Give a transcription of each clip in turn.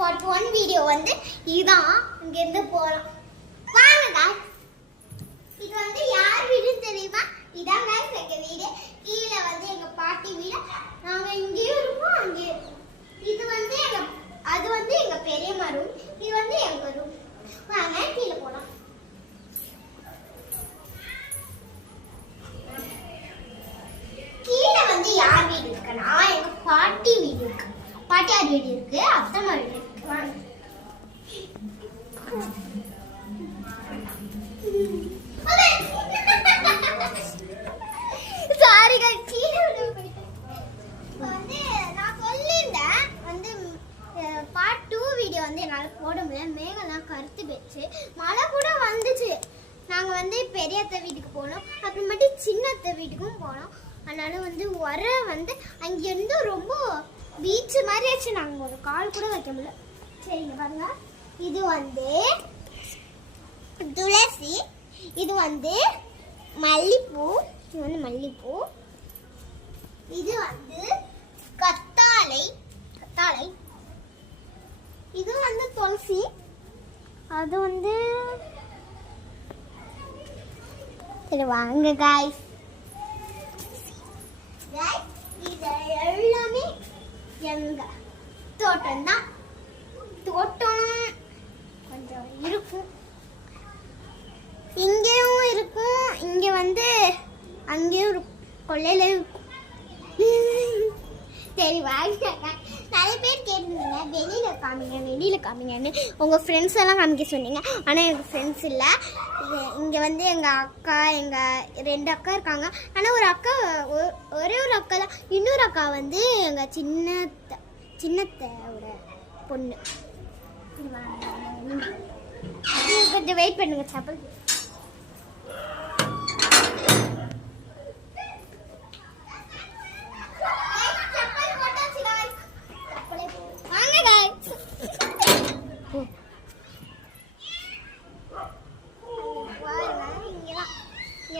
Part 1 video வந்து இதான். இங்க இருந்து போறோம் வாங்க गाइस. இது வந்து யார் வீடு தெரியுமா? இதான் गाइस எங்க வீடு. கீழ வந்து எங்க பாட்டி வீடு. நாங்க இங்கே இருப்போம் அங்கே. இது வந்து அது வந்து எங்க பெரியம்மா ரூம். இது வந்து எங்க ரூம். வாங்க கீழ போலாம். கீழ வந்து யார் வீடு இருக்குன்னா எங்க பாட்டி வீடு இருக்கு. பாட்டியார் வீடு இருக்கு, அத்தம்மா வீடு இருக்கு. வாங்க. சாரி गाइस கீழ விட போயிட்டேன். வந்து நான் சொல்லிருந்தேன் வந்து பார்ட் 2 வீடியோ வந்து என்னால போட முடியல. மேகலாம் கருத்து போச்சு. மழை கூட வந்துச்சு. நாங்க வந்து பெரியத்த வீட்டுக்கு போனோம், அப்புறமேட்டு சின்னத்த வீட்டுக்கும் போனோம். அதனால வந்து வந்து அங்க இருந்து ரொம்ப பீச் மாதிரி ஆச்சு. நாங்க ஒரு கால் கூட வைக்க முடியல. சரிங்க பாருங்க. இது வந்து துளசி, இது வந்து மல்லிப்பூ, இது வந்து மல்லிப்பூ, இது வந்து கத்தாழை, இது வந்து துளசி, அது வந்து சரி வாங்க गाइस. இது எல்லாமே எங்க தோட்டம் தான். தோட்டம் கொஞ்சம் இருக்கும், இங்கேயும் இருக்கும், இங்க வந்து அங்கேயும் கொள்ளையில இருக்கும். சரி வாங்க. நிறைய பேர் கேட்டிருந்தீங்க வெளியில காமிங்கன்னு. உங்கள் ஃப்ரெண்ட்ஸ் எல்லாம் காமிக்க சொன்னீங்க. ஆனால் எங்கள் ஃப்ரெண்ட்ஸ் இல்லை. இங்கே வந்து எங்கள் அக்கா, எங்கள் 2 அக்கா இருக்காங்க. ஆனால் ஒரு அக்கா ஒரே ஒரு அக்கா தான். இன்னொரு அக்கா வந்து எங்கள் சின்னத்தோட பொண்ணு. கொஞ்சம் வெயிட் பண்ணுங்க. சப்பல்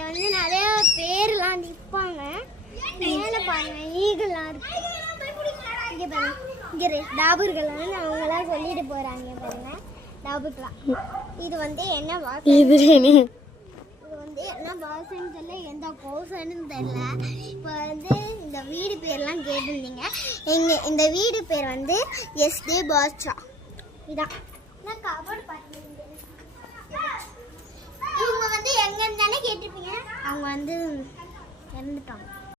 வந்து நிறைய பேர்லாம் நிற்பாங்க. மேலே பாருங்க ஈகெல்லாம் இருக்கு. இங்கே பாருங்க, இங்கே டாபர்கள்லாம் அவங்களாம் சொல்லிட்டு போகிறாங்க பாருங்க டாபுக்கெலாம். இது வந்து என்ன வாசனை, இது வந்து என்ன வாசனைன்னு தெரியல, எந்த கோசன்னு தெரியல. இப்போ வந்து இந்த வீடு பேர்லாம் கேட்டிருந்தீங்க. இந்த வீடு பேர் வந்து SD பாட்ஷா. இதான் நான் கபோர்டு பார்த்தேன். இவங்க வந்து எங்க இருந்தானே கேட்டிருப்பீங்க. அவங்க வந்து இறந்துட்டாங்க.